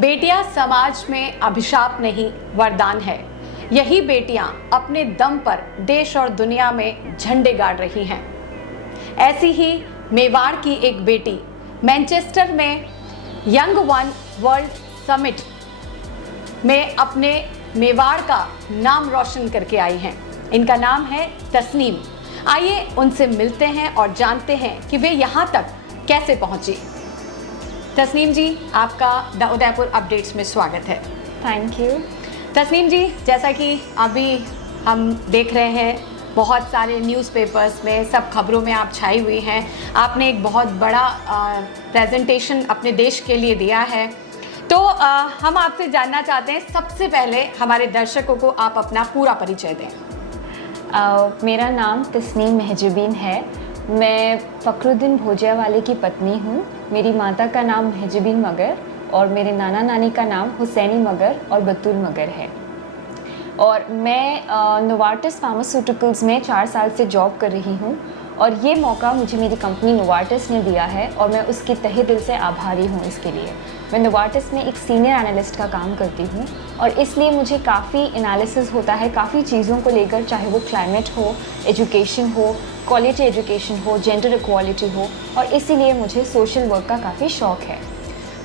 बेटियां समाज में अभिशाप नहीं वरदान है। यही बेटियां अपने दम पर देश और दुनिया में झंडे गाड़ रही हैं। ऐसी ही मेवाड़ की एक बेटी मैनचेस्टर में यंग वन वर्ल्ड समिट में अपने मेवाड़ का नाम रोशन करके आई हैं। इनका नाम है तस्नीम। आइए उनसे मिलते हैं और जानते हैं कि वे यहाँ तक कैसे पहुँची। तस्नीम जी, आपका द उदयपुर अपडेट्स में स्वागत है। Thank you. तस्नीम जी, जैसा कि अभी हम देख रहे हैं, बहुत सारे न्यूज़पेपर्स में, सब खबरों में आप छाई हुई हैं। आपने एक बहुत बड़ा प्रेजेंटेशन अपने देश के लिए दिया है। तो हम आपसे जानना चाहते हैं, सबसे पहले हमारे दर्शकों को आप अपना पूरा परिचय दें। मेरा नाम तस्नीम महजबीन है। मैं फ़खरुद्दीन भोजियावाले की पत्नी हूँ। मेरी माता का नाम महजबीन मगर और मेरे नाना नानी का नाम हुसैनी मगर और बतूल मगर है। और मैं नोवार्टिस फार्मास्यूटिकल्स में 4 साल से जॉब कर रही हूँ और ये मौका मुझे मेरी कंपनी नोवार्टिस ने दिया है और मैं उसकी तहे दिल से आभारी हूँ इसके लिए। मैं नोवार्टिस में एक सीनियर एनालिस्ट का काम करती हूँ और इसलिए मुझे काफ़ी एनालिसिस होता है काफ़ी चीज़ों को लेकर, चाहे वो क्लाइमेट हो, एजुकेशन हो, क्वालिटी एजुकेशन हो, जेंडर इक्वालिटी हो, और इसीलिए मुझे सोशल वर्क का काफ़ी शौक़ है।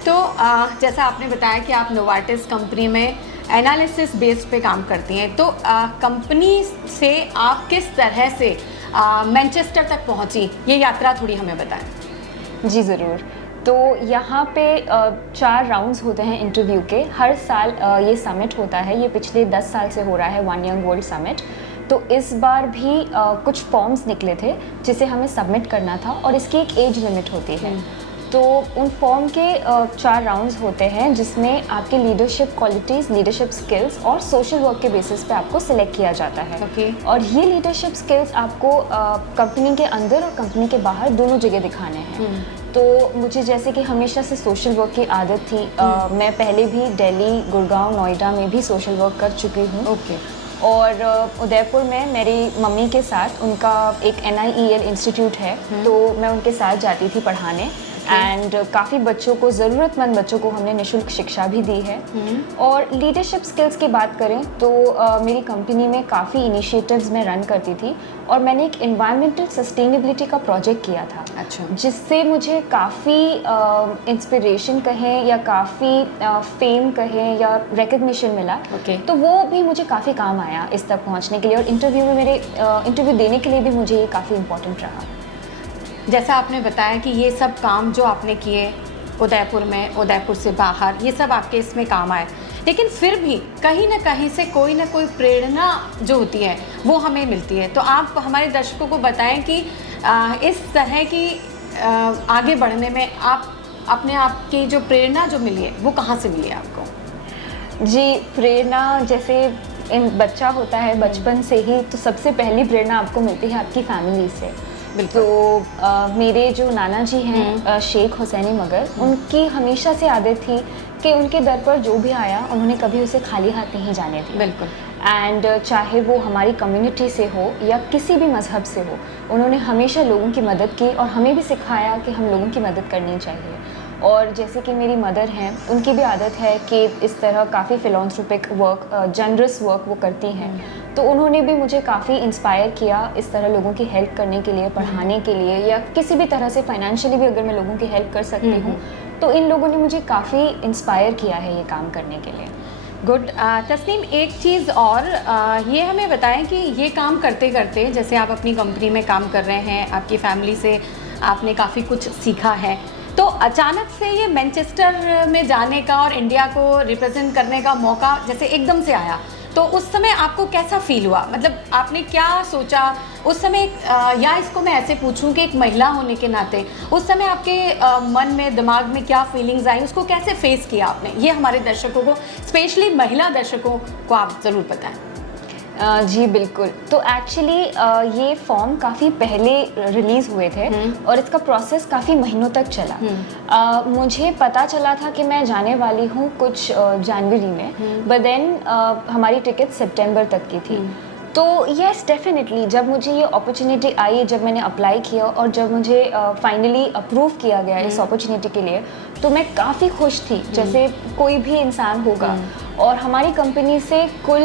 तो जैसा आपने बताया कि आप नोवार्टिस कंपनी में एनालिसिस बेस्ड पे काम करती हैं, तो कंपनी से आप किस तरह से मैनचेस्टर तक पहुंची, ये यात्रा थोड़ी हमें बताएं। जी ज़रूर। तो यहाँ पे 4 राउंड्स होते हैं इंटरव्यू के। हर साल ये समिट होता है। ये पिछले 10 साल से हो रहा है, वन यंग वर्ल्ड समिट। तो इस बार भी कुछ फॉर्म्स निकले थे जिसे हमें सबमिट करना था और इसकी एक एज लिमिट होती है। तो उन फॉर्म के 4 राउंड्स होते हैं जिसमें आपके लीडरशिप क्वालिटीज़, लीडरशिप स्किल्स और सोशल वर्क के बेसिस पे आपको सिलेक्ट किया जाता है। और ये लीडरशिप स्किल्स आपको कंपनी के अंदर और कंपनी के बाहर दोनों जगह दिखाने हैं। तो मुझे जैसे कि हमेशा से सोशल वर्क की आदत थी। मैं पहले भी दिल्ली, गुड़गांव, नोएडा में भी सोशल वर्क कर चुकी हूँ। और उदयपुर में मेरी मम्मी के साथ, उनका एक NIEL इंस्टीट्यूट है, तो मैं उनके साथ जाती थी पढ़ाने। एंड काफ़ी बच्चों को, ज़रूरतमंद बच्चों को हमने निःशुल्क शिक्षा भी दी है। और लीडरशिप स्किल्स की बात करें तो मेरी कंपनी में काफ़ी इनिशिएटिव्स मैं रन करती थी और मैंने एक एनवायरमेंटल सस्टेनेबिलिटी का प्रोजेक्ट किया था। अच्छा। जिससे मुझे काफ़ी इंस्पिरेशन कहें या काफ़ी फेम कहें या रिकग्निशन मिला। तो वो भी मुझे काफ़ी काम आया इस तक पहुँचने के लिए, और इंटरव्यू में मेरे इंटरव्यू देने के लिए भी मुझे ये काफ़ी इम्पोर्टेंट रहा। जैसा आपने बताया कि ये सब काम जो आपने किए उदयपुर में, उदयपुर से बाहर, ये सब आपके इसमें काम आए, लेकिन फिर भी कहीं ना कहीं से कोई ना कोई प्रेरणा जो होती है वो हमें मिलती है। तो आप हमारे दर्शकों को बताएं कि इस तरह की आगे बढ़ने में आप अपने आप की जो प्रेरणा जो मिली है वो कहाँ से मिली आपको? जी, प्रेरणा जैसे बच्चा होता है बचपन से ही, तो सबसे पहली प्रेरणा आपको मिलती है आपकी फैमिली से। तो मेरे जो नाना जी हैं शेख हुसैनी मगर, उनकी हमेशा से आदत थी कि उनके दर पर जो भी आया उन्होंने कभी उसे खाली हाथ नहीं जाने दिया। बिल्कुल। एंड चाहे वो हमारी कम्युनिटी से हो या किसी भी मज़हब से हो, उन्होंने हमेशा लोगों की मदद की और हमें भी सिखाया कि हम लोगों की मदद करनी चाहिए। और जैसे कि मेरी मदर हैं, उनकी भी आदत है कि इस तरह काफ़ी फिलॉन्थ्रोपिक वर्क, जनरस वर्क वो करती हैं। तो उन्होंने भी मुझे काफ़ी इंस्पायर किया इस तरह लोगों की हेल्प करने के लिए, पढ़ाने के लिए, या किसी भी तरह से फाइनेंशियली भी अगर मैं लोगों की हेल्प कर सकती हूँ, तो इन लोगों ने मुझे काफ़ी इंस्पायर किया है ये काम करने के लिए। गुड। तस्नीम, एक चीज़ और ये हमें बताएं कि ये काम करते करते, जैसे आप अपनी कंपनी में काम कर रहे हैं, आपकी फैमिली से आपने काफ़ी कुछ सीखा है, तो अचानक से ये मैनचेस्टर में जाने का और इंडिया को रिप्रेजेंट करने का मौका जैसे एकदम से आया, तो उस समय आपको कैसा फील हुआ? मतलब आपने क्या सोचा उस समय? या इसको मैं ऐसे पूछूं कि एक महिला होने के नाते उस समय आपके मन में, दिमाग में क्या फीलिंग्स आई, उसको कैसे फेस किया आपने? ये हमारे दर्शकों को, स्पेशली महिला दर्शकों को आप ज़रूर बताएं। जी बिल्कुल। तो एक्चुअली ये फॉर्म काफ़ी पहले रिलीज़ हुए थे और इसका प्रोसेस काफ़ी महीनों तक चला। मुझे पता चला था कि मैं जाने वाली हूँ कुछ जनवरी में, बट देन हमारी टिकट सितंबर तक की थी। तो यस डेफिनेटली, जब मुझे ये अपॉर्चुनिटी आई, जब मैंने अप्लाई किया और जब मुझे फाइनली अप्रूव किया गया इस अपॉर्चुनिटी के लिए, तो मैं काफ़ी खुश थी, जैसे कोई भी इंसान होगा। और हमारी कंपनी से कुल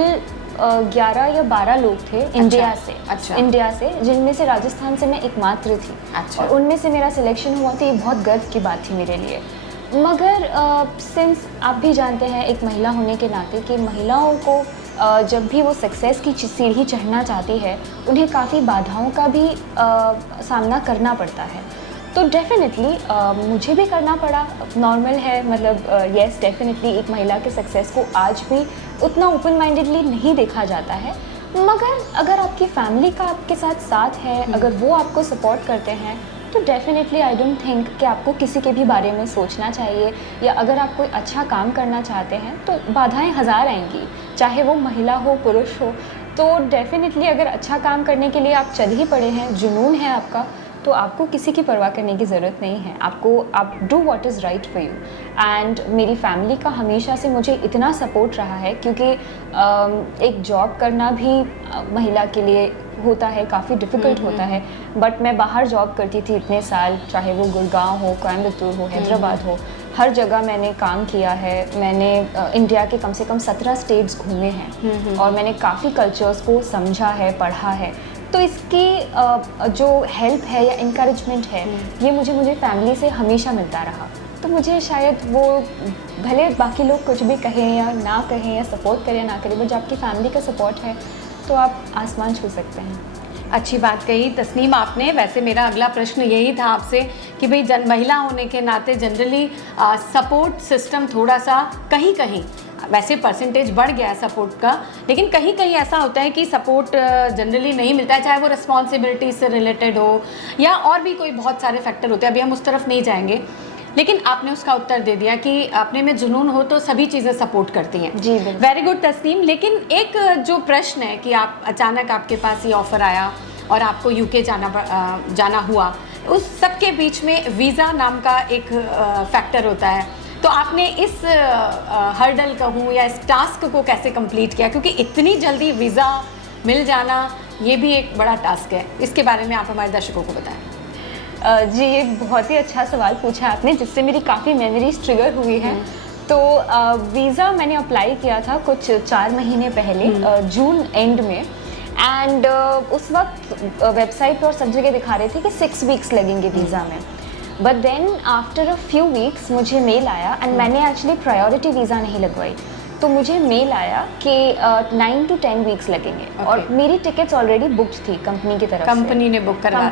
11 या 12 लोग थे इंडिया से। अच्छा। इंडिया से, जिनमें से राजस्थान से मैं एकमात्र थी। अच्छा। और उनमें से मेरा सिलेक्शन हुआ, तो ये बहुत गर्व की बात थी मेरे लिए। मगर सिंस आप भी जानते हैं एक महिला होने के नाते कि महिलाओं को जब भी वो सक्सेस की सीढ़ी चढ़ना चाहती है, उन्हें काफ़ी बाधाओं का भी सामना करना पड़ता है। तो डेफिनेटली मुझे भी करना पड़ा, नॉर्मल है। मतलब यस डेफिनेटली एक महिला के सक्सेस को आज भी उतना ओपन माइंडेडली नहीं देखा जाता है। मगर अगर आपकी फैमिली का आपके साथ है, अगर वो आपको सपोर्ट करते हैं, तो डेफिनेटली आई डोंट थिंक कि आपको किसी के भी बारे में सोचना चाहिए। या अगर आप कोई अच्छा काम करना चाहते हैं तो बाधाएं हज़ार आएंगी, चाहे वो महिला हो पुरुष हो। तो डेफिनेटली अगर अच्छा काम करने के लिए आप चल ही पड़े हैं, जुनून है आपका, तो आपको किसी की परवाह करने की ज़रूरत नहीं है। आप do what is right for you. And मेरी फैमिली का हमेशा से मुझे इतना सपोर्ट रहा है, क्योंकि एक जॉब करना भी महिला के लिए होता है, काफ़ी डिफ़िकल्ट होता है। बट मैं बाहर जॉब करती थी इतने साल, चाहे वो गुड़गांव हो, कोयम्बतूर हो, हैदराबाद हो, हर जगह मैंने काम किया है। मैंने इंडिया के कम से कम 17 स्टेट्स घूमे हैं और मैंने काफ़ी कल्चर्स को समझा है, पढ़ा है। तो इसकी जो हेल्प है या इनकरेजमेंट है, ये मुझे फैमिली से हमेशा मिलता रहा। तो मुझे शायद वो भले बाकी लोग कुछ भी कहें या ना कहें या सपोर्ट करें या ना करें, बट जब आपकी फैमिली का सपोर्ट है तो आप आसमान छू सकते हैं। अच्छी बात कही तस्नीम आपने। वैसे मेरा अगला प्रश्न यही था आपसे कि भाई महिला होने के नाते जनरली सपोर्ट सिस्टम थोड़ा सा कहीं कहीं, वैसे परसेंटेज बढ़ गया है सपोर्ट का, लेकिन कहीं कहीं ऐसा होता है कि सपोर्ट जनरली नहीं मिलता है, चाहे वो रिस्पॉन्सिबिलिटी से रिलेटेड हो या और भी कोई बहुत सारे फैक्टर होते हैं। अभी हम उस तरफ नहीं जाएंगे, लेकिन आपने उसका उत्तर दे दिया कि अपने में जुनून हो तो सभी चीज़ें सपोर्ट करती हैं। जी बिल्कुल। Very good Tasneem. लेकिन एक जो प्रश्न है कि आप अचानक आपके पास ये ऑफ़र आया और आपको यूके जाना हुआ, उस सब के बीच में वीज़ा नाम का एक फैक्टर होता है। तो आपने इस हर्डल कहूँ या इस टास्क को कैसे कंप्लीट किया, क्योंकि इतनी जल्दी वीज़ा मिल जाना ये भी एक बड़ा टास्क है। इसके बारे में आप हमारे दर्शकों को बताएं। जी, ये बहुत ही अच्छा सवाल पूछा आपने, जिससे मेरी काफ़ी मेमोरीज ट्रिगर हुई हैं। तो वीज़ा मैंने अप्लाई किया था कुछ 4 महीने पहले, जून एंड में। एंड उस वक्त वेबसाइट पर और सब जगह दिखा रहे थे कि 6 वीक्स लगेंगे वीज़ा में। But then after a few weeks मुझे मेल आया, एंड मैंने एक्चुअली प्रायोरिटी वीज़ा नहीं लगवाई, तो मुझे मेल आया कि 9 to 10 वीक्स लगेंगे। और मेरी टिकट्स ऑलरेडी बुक्ड थी कंपनी की तरफ से। कंपनी ने बुक करवा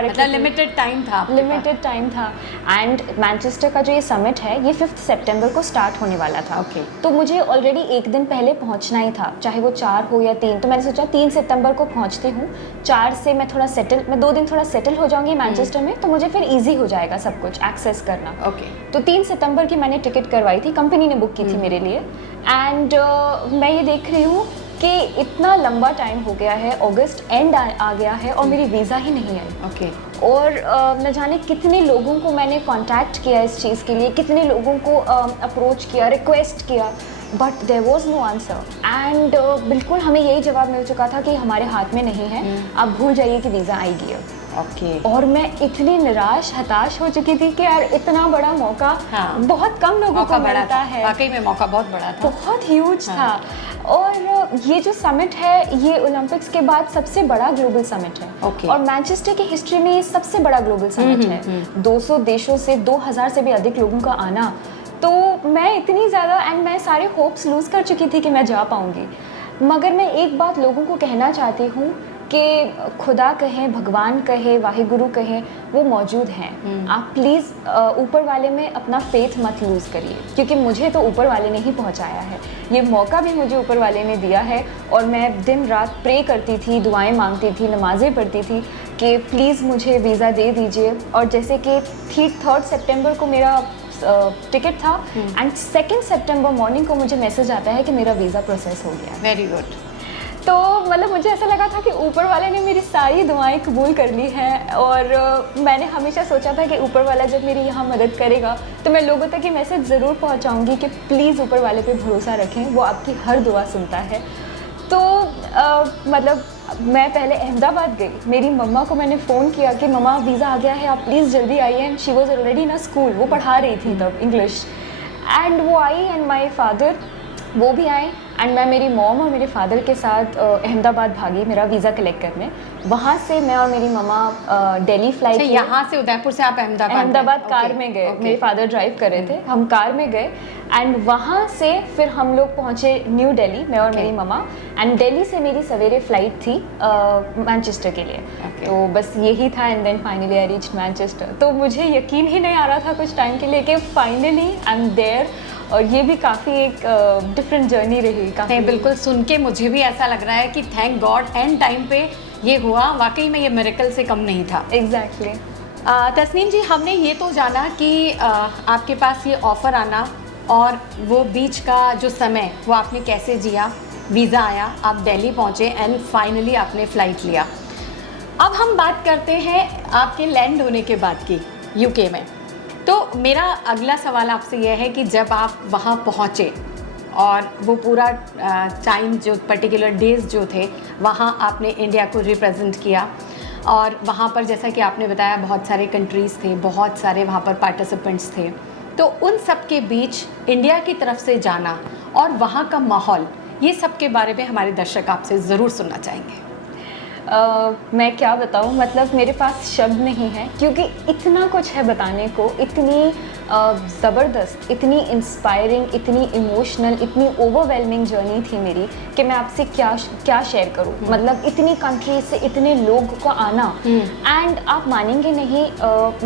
रखी थी। लिमिटेड टाइम था। लिमिटेड टाइम था। एंड मैनचेस्टर का जो ये समिट है, ये 5 सितंबर को स्टार्ट होने वाला था। तो मुझे ऑलरेडी एक दिन पहले पहुंचना ही था, चाहे वो 4 हो या 3। तो मैंने सोचा 3 सितंबर को पहुंचती हूँ, 4 से मैं 2 दिन थोड़ा सेटल हो जाऊंगी मैनचेस्टर में, तो मुझे फिर ईजी हो जाएगा सब कुछ एक्सेस करना। तो 3 सितंबर की मैंने टिकट करवाई थी, कंपनी ने बुक की थी मेरे लिए। एंड मैं ये देख रही हूँ कि इतना लंबा टाइम हो गया है, अगस्त एंड आ गया है और मेरी वीज़ा ही नहीं आई। और न जाने कितने लोगों को मैंने कांटेक्ट किया इस चीज़ के लिए, कितने लोगों को अप्रोच किया, रिक्वेस्ट किया, but there was no answer. And बिल्कुल हमें यही जवाब मिल चुका था कि हमारे हाथ में नहीं है, आप भूल जाइए कि वीज़ा आएगी अब। और मैं इतनी निराश हताश हो चुकी थी कि यार इतना बड़ा मौका बहुत कम लोगों को मिलता है। वाकई में मौका बहुत बड़ा था, बहुत ह्यूज था। और ये जो समिट है, ये ओलंपिक्स के बाद सबसे बड़ा ग्लोबल समिट है। और मैनचेस्टर की हिस्ट्री में ये सबसे बड़ा ग्लोबल समिट है। 200 देशों से 2000 से भी अधिक लोगों का आना। तो मैं इतनी ज़्यादा, एंड मैं सारे होप्स लूज़ कर चुकी थी कि मैं जा पाऊँगी। मगर मैं एक बात लोगों को कहना चाहती हूँ कि खुदा कहें, भगवान कहे, वाहिगुरु कहें, वो मौजूद हैं। आप प्लीज़ ऊपर वाले में अपना फेथ मत लूज़ करिए, क्योंकि मुझे तो ऊपर वाले ने ही पहुंचाया है। ये मौका भी मुझे ऊपर वाले ने दिया है। और मैं दिन रात प्रे करती थी, दुआएं मांगती थी, नमाज़ें पढ़ती थी कि प्लीज़ मुझे वीज़ा दे दीजिए। और जैसे कि 3 सितंबर को मेरा टिकट था, एंड 2 सितंबर मॉर्निंग को मुझे मैसेज आता है कि मेरा वीज़ा प्रोसेस हो गया। Very good. तो मतलब मुझे ऐसा लगा था कि ऊपर वाले ने मेरी सारी दुआएं कबूल कर ली हैं। और मैंने हमेशा सोचा था कि ऊपर वाला जब मेरी यहाँ मदद करेगा तो मैं लोगों तक ये मैसेज ज़रूर पहुँचाऊँगी कि प्लीज़ ऊपर वाले पे भरोसा रखें, वो आपकी हर दुआ सुनता है। तो मतलब मैं पहले अहमदाबाद गई, मेरी मम्मा को मैंने फ़ोन किया कि मम्मा वीज़ा आ गया है, आप प्लीज़ जल्दी आइए। And she was already in school, वो पढ़ा रही थी तब इंग्लिश। एंड वो आई एंड माई फादर वो भी आए एंड मैं मेरी मॉम और मेरे फादर के साथ अहमदाबाद भागी मेरा वीज़ा कलेक्ट करने। वहाँ से मैं और मेरी मम्मा दिल्ली फ्लाइट, यहाँ से उदयपुर से आप अहमदाबाद कार में गए। मेरे फादर ड्राइव कर रहे थे, हम कार में गए एंड वहाँ से फिर हम लोग पहुँचे न्यू दिल्ली, मैं और मेरी मम्मा। एंड दिल्ली से मेरी सवेरे फ्लाइट थी मैनचेस्टर के लिए। तो बस यही था and then finally I reached Manchester. तो मुझे यकीन ही नहीं आ रहा था कुछ टाइम के लिए कि फाइनली आई एम देयर। और ये भी काफ़ी एक डिफरेंट जर्नी रही। काफ़ी बिल्कुल, सुन के मुझे भी ऐसा लग रहा है कि थैंक गॉड एंड टाइम पे ये हुआ, वाकई में ये मिरेकल से कम नहीं था। एग्जैक्टली। तस्नीम जी, हमने ये तो जाना कि आपके पास ये ऑफ़र आना और वो बीच का जो समय वो आपने कैसे जिया, वीज़ा आया, आप दिल्ली पहुँचे एंड फाइनली आपने फ़्लाइट लिया। अब हम बात करते हैं आपके लैंड होने के बाद की यूके में। तो मेरा अगला सवाल आपसे यह है कि जब आप वहाँ पहुँचे और वो पूरा टाइम जो पर्टिकुलर डेज़ जो थे वहाँ आपने इंडिया को रिप्रेजेंट किया और वहाँ पर जैसा कि आपने बताया बहुत सारे कंट्रीज़ थे, बहुत सारे वहाँ पर पार्टिसिपेंट्स थे, तो उन सब के बीच इंडिया की तरफ से जाना और वहाँ का माहौल, ये सब के बारे में हमारे दर्शक आपसे ज़रूर सुनना चाहेंगे। मैं क्या बताऊँ, मतलब मेरे पास शब्द नहीं है क्योंकि इतना कुछ है बताने को। इतनी ज़बरदस्त, इतनी इंस्पायरिंग, इतनी इमोशनल, इतनी ओवरवेलमिंग जर्नी थी मेरी कि मैं आपसे क्या शेयर करूँ। मतलब इतनी कंट्रीज से इतने लोग को आना एंड आप मानेंगे नहीं,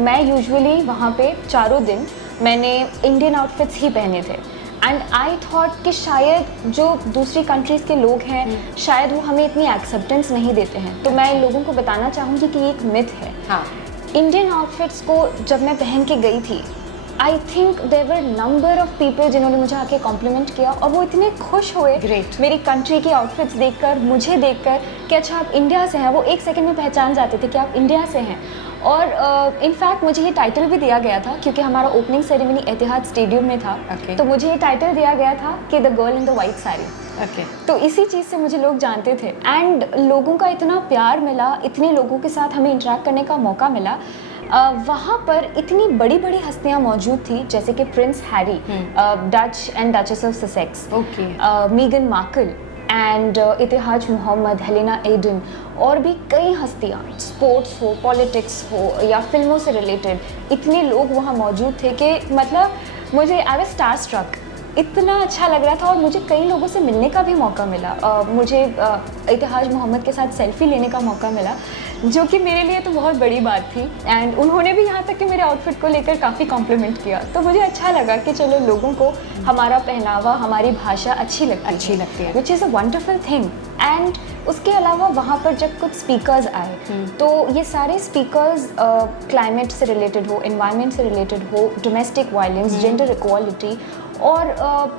मैं यूजुअली वहाँ पे चारों दिन मैंने इंडियन आउटफिट्स ही पहने थे एंड आई थॉट कि शायद जो दूसरी कंट्रीज़ के लोग हैं शायद वो हमें इतनी एक्सेप्टेंस नहीं देते हैं। तो मैं लोगों को बताना चाहूँगी कि ये एक मिथ है। हाँ। इंडियन आउटफिट्स को जब मैं पहन के गई थी, I think there were number of people जिन्होंने मुझे आके कॉम्प्लीमेंट किया और वो इतने खुश हुए मेरी कंट्री की आउटफिट्स देखकर, मुझे देखकर कि अच्छा आप इंडिया से हैं। वो एक सेकंड में पहचान जाते थे कि आप इंडिया से हैं। और इनफैक्ट मुझे ये टाइटल भी दिया गया था क्योंकि हमारा ओपनिंग सेरेमनी एतिहाद स्टेडियम में था। तो मुझे ये टाइटल दिया गया था कि the girl in the white sari. तो इसी चीज़ से मुझे लोग जानते थे एंड लोगों का इतना प्यार मिला, इतने लोगों के साथ हमें इंटरेक्ट करने का मौका मिला। वहाँ पर इतनी बड़ी बड़ी हस्तियाँ मौजूद थी जैसे कि Prince Harry, duke and duchess of Sussex, मीगन मार्कल एंड इतिहाज मोहम्मद, हेलेना एडन और भी कई हस्तियाँ, स्पोर्ट्स हो, पॉलिटिक्स हो या फिल्मों से रिलेटेड इतने लोग वहाँ मौजूद थे कि मतलब मुझे आई वाज स्टार स्ट्रक। इतना अच्छा लग रहा था और मुझे कई लोगों से मिलने का भी मौका मिला। मुझे इतिहाज मोहम्मद के साथ सेल्फी लेने का मौका मिला जो कि मेरे लिए तो बहुत बड़ी बात थी एंड उन्होंने भी यहाँ तक कि मेरे आउटफिट को लेकर काफ़ी कॉम्प्लीमेंट किया। तो मुझे अच्छा लगा कि चलो लोगों को हमारा पहनावा, हमारी भाषा अच्छी लगती है which is a wonderful thing. And उसके अलावा वहाँ पर जब कुछ स्पीकर्स आए तो ये सारे स्पीकर्स क्लाइमेट से रिलेटेड हो, एनवायरनमेंट से रिलेटेड हो, डोमेस्टिक वायलेंस, जेंडर इक्वालिटी और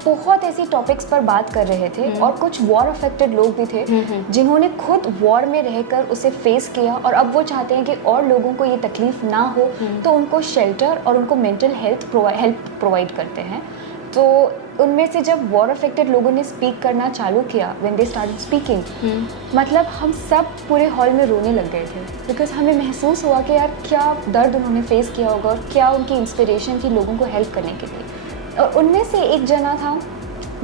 बहुत ऐसी टॉपिक्स पर बात कर रहे थे। और कुछ वॉर अफेक्टेड लोग भी थे जिन्होंने खुद वॉर में रहकर उसे फेस किया और अब वो चाहते हैं कि और लोगों को ये तकलीफ ना हो तो उनको शेल्टर और उनको मेंटल हेल्प प्रोवाइड करते हैं। तो उनमें से जब वॉर अफेक्टेड लोगों ने स्पीक करना चालू किया, व्हेन दे स्टार्टेड स्पीकिंग, मतलब हम सब पूरे हॉल में रोने लग गए थे बिकॉज हमें महसूस हुआ कि यार क्या दर्द उन्होंने फेस किया होगा और क्या उनकी इंस्पिरेशन थी लोगों को हेल्प करने के लिए। और उनमें से एक जना था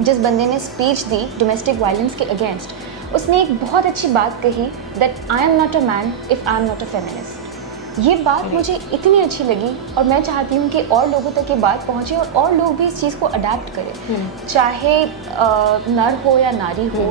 जिस बंदे ने स्पीच दी डोमेस्टिक वायलेंस के अगेंस्ट। उसने एक बहुत अच्छी बात कही that I am not a man if I am not a feminist. ये बात मुझे इतनी अच्छी लगी और मैं चाहती हूँ कि और लोगों तक ये बात पहुँचे और लोग भी इस चीज़ को अडेप्ट करें, चाहे नर हो या नारी हो।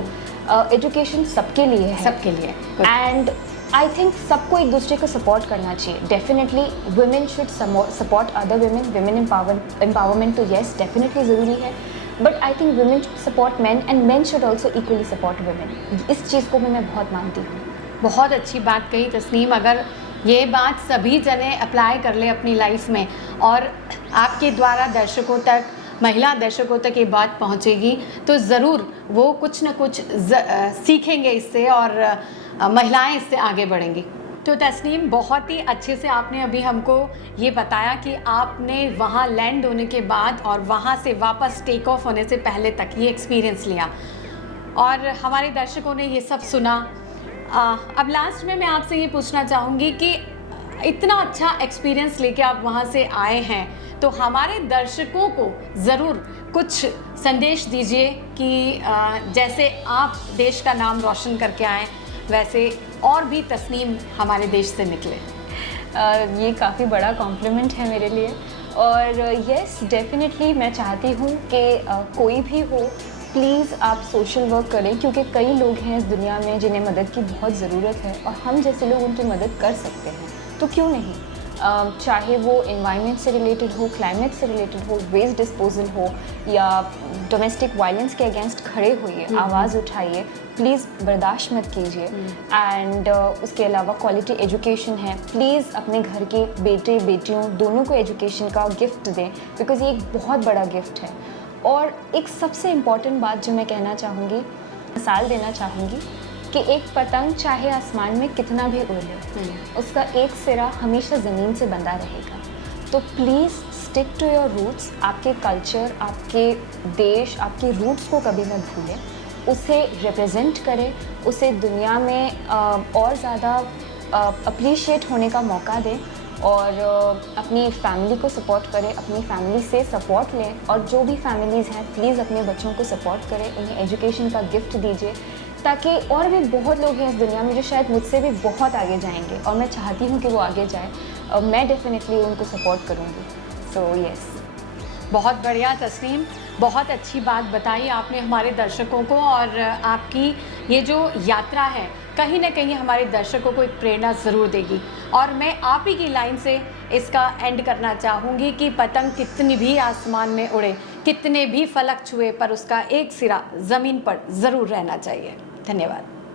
एजुकेशन सबके लिए है, सबके लिए। एंड आई थिंक सबको एक दूसरे को सपोर्ट करना चाहिए। Definitely women should support other women, women empowerment तो येस डेफिनेटली ज़रूरी है, but I think women should support man and man should also equally support women. इस चीज़ को भी मैं बहुत मानती हूँ। बहुत अच्छी बात कही तस्नीम। अगर ये बात सभी जने अप्लाई कर ले अपनी लाइफ में और आपके द्वारा दर्शकों तक, महिला दर्शकों तक ये बात पहुंचेगी तो ज़रूर वो कुछ ना कुछ सीखेंगे इससे और महिलाएं इससे आगे बढ़ेंगी। तो तस्नीम, बहुत ही अच्छे से आपने अभी हमको ये बताया कि आपने वहाँ लैंड होने के बाद और वहाँ से वापस टेक ऑफ होने से पहले तक ये एक्सपीरियंस लिया। और हमारे दर्शकों ने ये सब सुना। अब लास्ट में मैं आपसे ये पूछना चाहूँगी कि इतना अच्छा एक्सपीरियंस लेके आप वहाँ से आए हैं, तो हमारे दर्शकों को ज़रूर कुछ संदेश दीजिए कि जैसे आप देश का नाम रोशन करके आएँ, वैसे और भी तस्नीम हमारे देश से निकले। ये काफ़ी बड़ा कॉम्प्लीमेंट है मेरे लिए। और यस, डेफिनेटली मैं चाहती हूँ कि कोई भी हो, प्लीज़ आप सोशल वर्क करें, क्योंकि कई लोग हैं इस दुनिया में जिन्हें मदद की बहुत ज़रूरत है और हम जैसे लोग उनकी मदद कर सकते हैं, तो क्यों नहीं। चाहे वो एनवायरनमेंट से रिलेटेड हो, क्लाइमेट से रिलेटेड हो, वेस्ट डिस्पोजल हो, या डोमेस्टिक वायलेंस के अगेंस्ट खड़े होइए, आवाज़ उठाइए, प्लीज़ बर्दाश्त मत कीजिए। एंड उसके अलावा क्वालिटी एजुकेशन है, प्लीज़ अपने घर के बेटे बेटियों दोनों को एजुकेशन का गिफ्ट दें, बिकॉज़ ये एक बहुत बड़ा गिफ्ट है। और एक सबसे इम्पॉर्टेंट बात जो मैं कहना चाहूँगी, मिसाल देना चाहूँगी कि एक पतंग चाहे आसमान में कितना भी उड़े, उसका एक सिरा हमेशा ज़मीन से बंधा रहेगा। तो please stick to your roots. आपके कल्चर, आपके देश, आपके रूट्स को कभी मत भूलें, उसे रिप्रेजेंट करें, उसे दुनिया में और ज़्यादा अप्रिशिएट होने का मौका दें, और अपनी फैमिली को सपोर्ट करें, अपनी फैमिली से सपोर्ट लें। और जो भी फैमिलीज़ हैं, प्लीज़ अपने बच्चों को सपोर्ट करें, उन्हें एजुकेशन का गिफ्ट दीजिए, ताकि और भी बहुत लोग हैं इस दुनिया में जो शायद मुझसे भी बहुत आगे जाएंगे, और मैं चाहती हूँ कि वो आगे जाए, और मैं डेफिनेटली उनको सपोर्ट करूँगी। So yes. बहुत बढ़िया तस्नीम, बहुत अच्छी बात बताई आपने हमारे दर्शकों को, और आपकी ये जो यात्रा है कहीं ना कहीं हमारे दर्शकों को एक प्रेरणा ज़रूर देगी। और मैं आप ही की लाइन से इसका एंड करना चाहूँगी कि पतंग कितनी भी आसमान में उड़े, कितने भी फलक छुए, पर उसका एक सिरा ज़मीन पर ज़रूर रहना चाहिए। धन्यवाद।